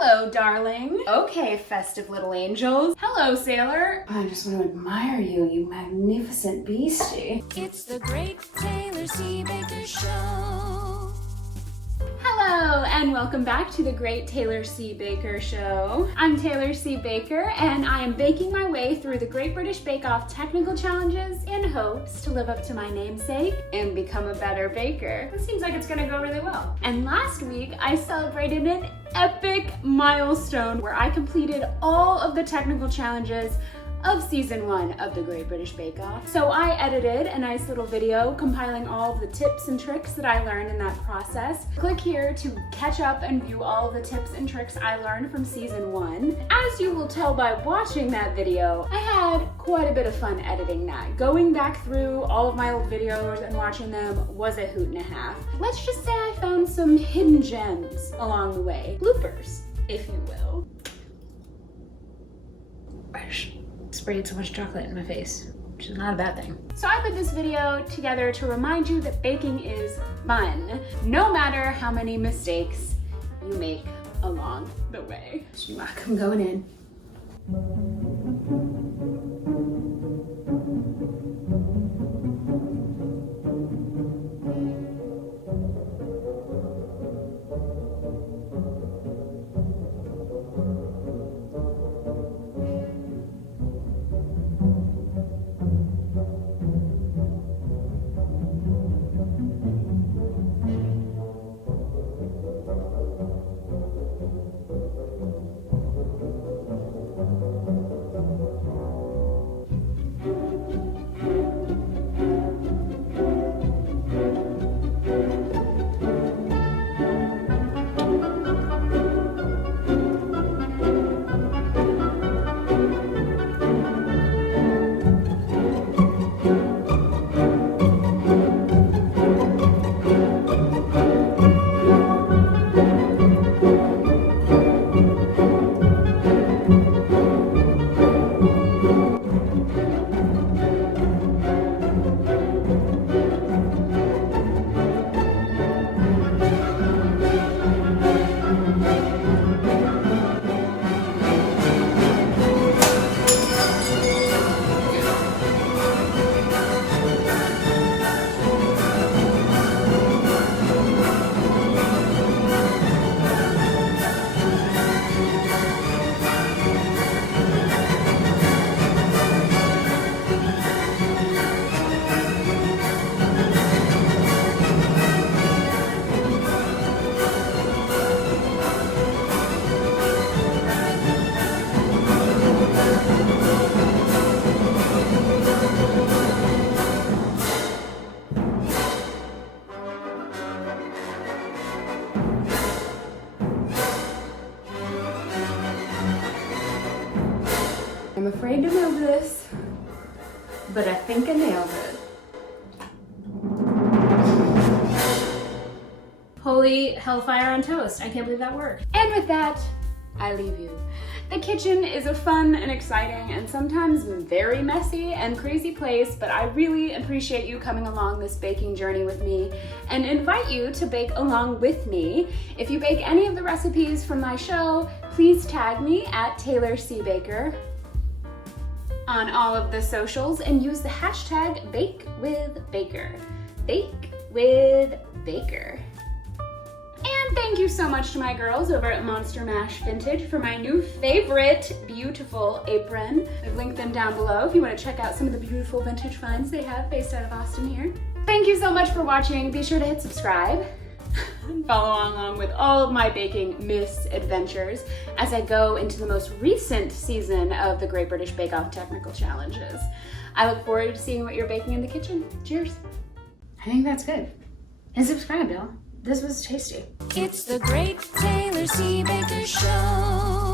Hello, darling. Okay, festive little angels. Hello, sailor. I just want to admire you, you magnificent beastie. It's the Great Taylor C. Baker Show. Hello, and welcome back to the Great Taylor C. Baker Show. I'm Taylor C. Baker, and I am baking my way through the Great British Bake Off technical challenges in hopes to live up to my namesake and become a better baker. It seems like it's gonna go really well. And last week, I celebrated an epic milestone where I completed all of the technical challenges of season 1 of the Great British Bake Off. So I edited a nice little video compiling all of the tips and tricks that I learned in that process. Click here to catch up and view all of the tips and tricks I learned from season 1. As you will tell by watching that video, I had quite a bit of fun editing that. Going back through all of my old videos and watching them was a hoot and a half. Let's just say I found some hidden gems along the way. Bloopers, if you will. Sprayed so much chocolate in my face, which is not a bad thing. So I put this video together to remind you that baking is fun, no matter how many mistakes you make along the way. Schmuck, I'm going in. I'm afraid to move this, but I think I nailed it. Holy hellfire on toast. I can't believe that worked. And with that, I leave you. The kitchen is a fun and exciting and sometimes very messy and crazy place, but I really appreciate you coming along this baking journey with me and invite you to bake along with me. If you bake any of the recipes from my show, please tag me at Taylor C. Baker on all of the socials and use the hashtag BakeWithBaker. Bake with Baker. And thank you so much to my girls over at Monster Mash Vintage for my new favorite beautiful apron. I've linked them down below if you want to check out some of the beautiful vintage finds they have based out of Austin here. Thank you so much for watching. Be sure to hit subscribe and follow along with all of my baking misadventures as I go into the most recent season of the Great British Bake Off technical challenges. I look forward to seeing what you're baking in the kitchen. Cheers. I think that's good. And subscribe, y'all. This was tasty. It's the Great Taylor C. Baker Show.